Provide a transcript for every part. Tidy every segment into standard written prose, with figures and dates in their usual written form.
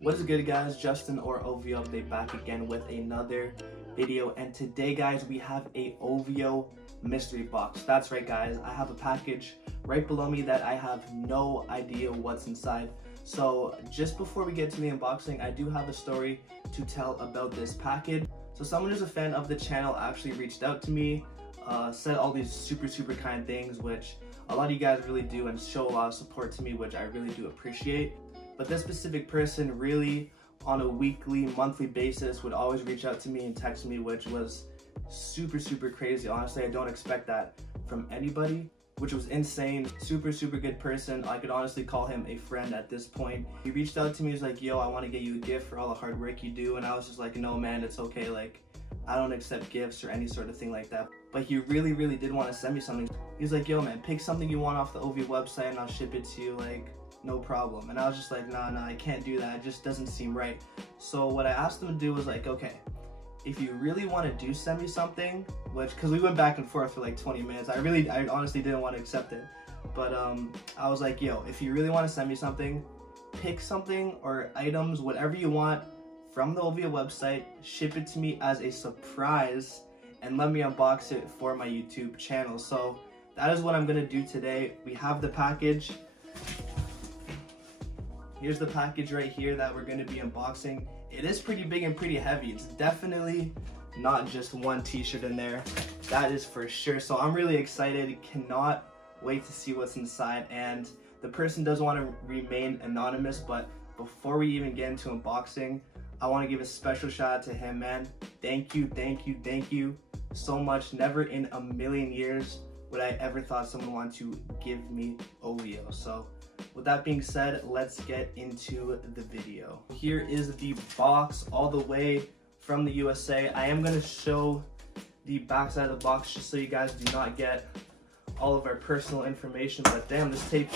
What is good, guys? Justin or OVO update back again with another video, and today, guys, we have a OVO mystery box. That's right, guys, I have a package right below me that I have no idea what's inside. So just before we get to the unboxing, I do have a story to tell about this package. So someone who's a fan of the channel actually reached out to me, said all these super kind things, which a lot of you guys really do and show a lot of support to me, which I really do appreciate. But this specific person really, on a weekly, monthly basis, would always reach out to me and text me, which was super crazy. Honestly, I don't expect that from anybody, which was insane. Super good person. I could honestly call him a friend at this point. He reached out to me, he's like, yo, I want to get you a gift for all the hard work you do. And I was just like, no man, it's okay. Like, I don't accept gifts or any sort of thing like that. But he really did want to send me something. He's like, yo man, pick something you want off the OVO website and I'll ship it to you, like, no problem. And I was just like, nah, I can't do that. It just doesn't seem right. So what I asked him to do was like, okay, if you really want to send me something, which, because we went back and forth for like 20 minutes. I honestly didn't want to accept it. But I was like, yo, if you really want to send me something, pick something or items, whatever you want from the OVO website, ship it to me as a surprise, and let me unbox it for my YouTube channel. So that is what I'm going to do today. We have the package. Here's the package right here that we're going to be unboxing. It is pretty big and pretty heavy. It's definitely not just one t-shirt in there. That is for sure. So I'm really excited. Cannot wait to see what's inside. And the person does want to remain anonymous, but before we even get into unboxing, I want to give a special shout out to him, man. Thank you so much. Never in a million years would I ever thought someone wanted to give me OVO. So with that being said, let's get into the video. Here is the box all the way from the USA. I am going to show the back side of the box just so you guys do not get all of our personal information. But damn, this tape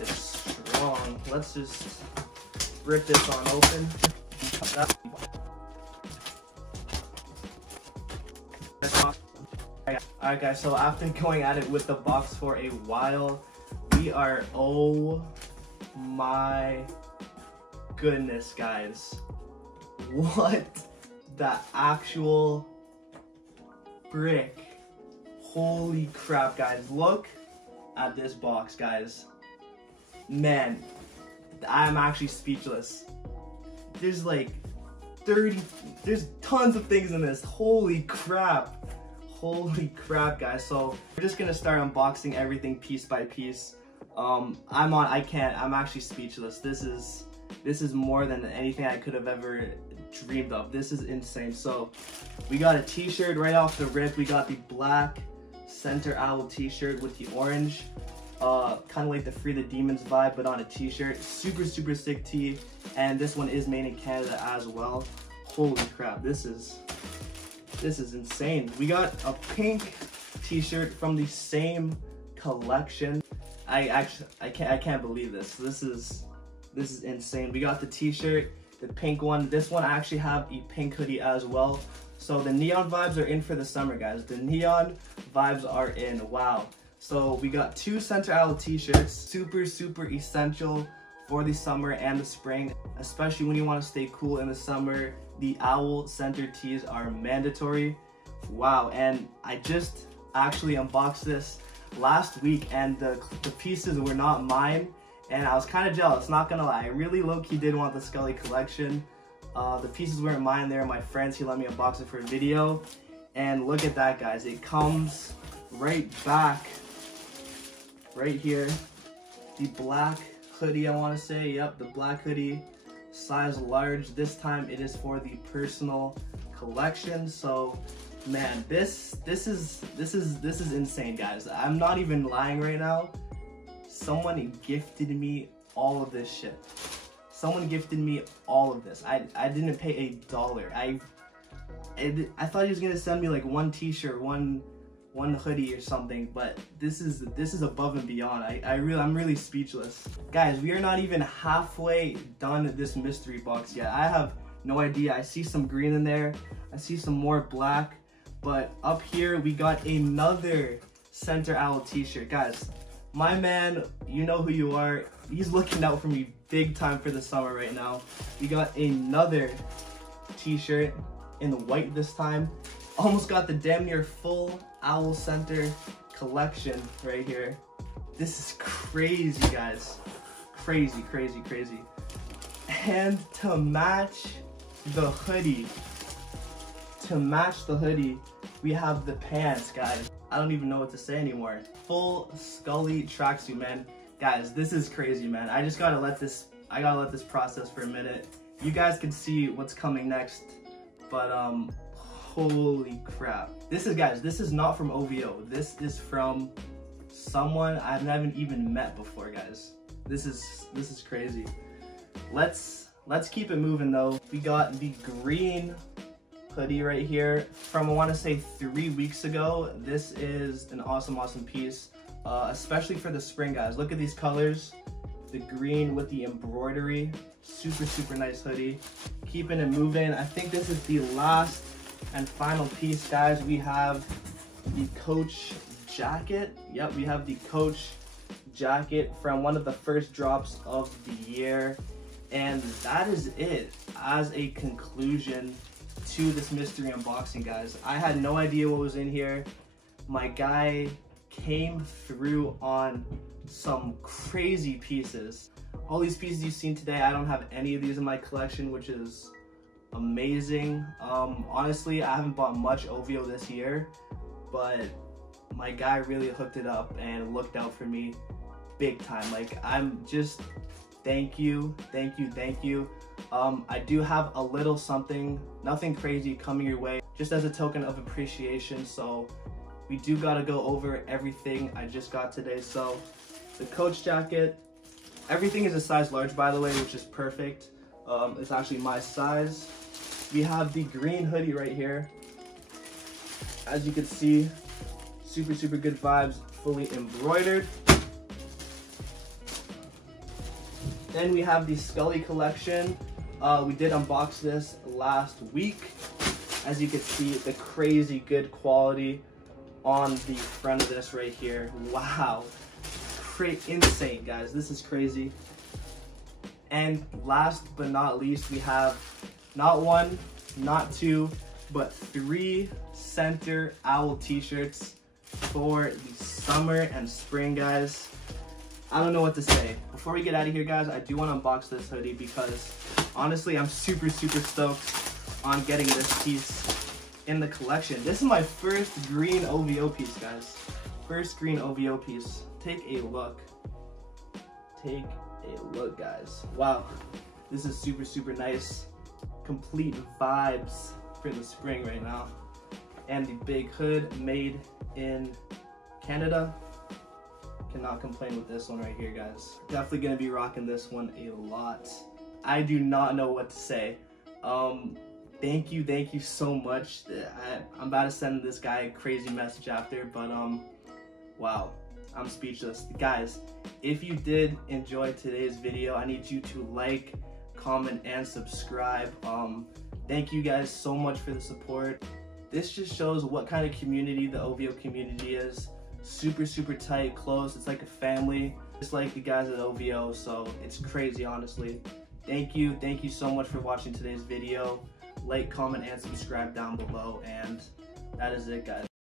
is strong. Let's just rip this on open. Alright guys, so after going at it with the box for a while, we are, oh my goodness guys, what the actual frick, holy crap guys, look at this box guys, man, I'm actually speechless. There's like there's tons of things in this, holy crap guys. So we're just gonna start unboxing everything piece by piece. I'm actually speechless. This is more than anything I could have ever dreamed of. This is insane. So we got a t-shirt right off the rip. We got the black Center Owl t-shirt with the orange, kind of like the Free the Demons vibe, but on a t-shirt. Super sick tee, and this one is made in Canada as well. Holy crap, this is insane. We got a pink t-shirt from the same collection. I can't believe this. This is insane. We got the t-shirt, the pink one. This one I actually have a pink hoodie as well. So the neon vibes are in for the summer, guys. The neon vibes are in. Wow. So we got two Center Owl t-shirts. Super essential for the summer and the spring, especially when you want to stay cool in the summer. The Owl Center tees are mandatory. Wow, and I just actually unboxed this last week, and the pieces were not mine, and I was kind of jealous, not gonna lie. I really low-key did want the Scully collection. The pieces weren't mine, they were my friends. He let me unbox it for a video, and look at that guys, it comes right back right here. The black hoodie, I want to say, yep, the black hoodie, size large. This time it is for the personal collection. So man, this is insane guys. I'm not even lying right now. Someone gifted me all of this shit. Someone gifted me all of this. I didn't pay $1. I thought he was gonna send me like one t-shirt, one hoodie or something, but this is above and beyond. I'm really speechless. Guys, we are not even halfway done this mystery box yet. I have no idea. I see some green in there. I see some more black, but up here we got another Center Owl t-shirt. Guys, my man, you know who you are. He's looking out for me big time for the summer right now. We got another t-shirt in the white this time. Almost got the damn near full Owl Center collection right here. This is crazy, guys. Crazy, crazy, crazy. And to match the hoodie, we have the pants, guys. I don't even know what to say anymore. Full Scully tracksuit, man. Guys, this is crazy, man. I gotta let this process for a minute. You guys can see what's coming next, but holy crap. This is not from OVO. This is from someone I've never even met before, guys. This is crazy. Let's keep it moving though. We got the green hoodie right here from, I want to say, 3 weeks ago. This is an awesome piece, especially for the spring, guys. Look at these colors, the green with the embroidery. Super nice hoodie. Keeping it moving. I think this is the last and final piece, guys. We have the Coach jacket. Yep, we have the Coach jacket from one of the first drops of the year. And that is it as a conclusion to this mystery unboxing, guys. I had no idea what was in here. My guy came through on some crazy pieces. All these pieces you've seen today, I don't have any of these in my collection, which is amazing. Honestly, I haven't bought much OVO this year, but my guy really hooked it up and looked out for me big time. Like, I'm just, thank you. I do have a little something, nothing crazy, coming your way, just as a token of appreciation. So we do gotta go over everything I just got today. So the Coach jacket, everything is a size large, by the way, which is perfect. It's actually my size. We have the green hoodie right here. As you can see, super good vibes, fully embroidered. Then we have the Scully collection. We did unbox this last week. As you can see, the crazy good quality on the front of this right here. Wow, insane, guys. This is crazy. And last but not least, we have not one, not two, but 3 Center Owl t-shirts for the summer and spring, guys. I don't know what to say. Before we get out of here, guys, I do want to unbox this hoodie because honestly, I'm super stoked on getting this piece in the collection. This is my first green OVO piece, guys. First green OVO piece. Take a look. Take a look, guys. Wow, this is super nice. Complete vibes for the spring right now. And the big hood made in Canada. Cannot complain with this one right here, guys. Definitely gonna be rocking this one a lot. I do not know what to say. Thank you so much. I'm about to send this guy a crazy message after, but wow, I'm speechless. Guys, if you did enjoy today's video, I need you to like, comment, and subscribe. Thank you guys so much for the support. This just shows what kind of community the OVO community is. Super tight, close. It's like a family, just like the guys at OVO. So it's crazy, honestly. Thank you so much for watching today's video. Like, comment, and subscribe down below, and that is it, guys.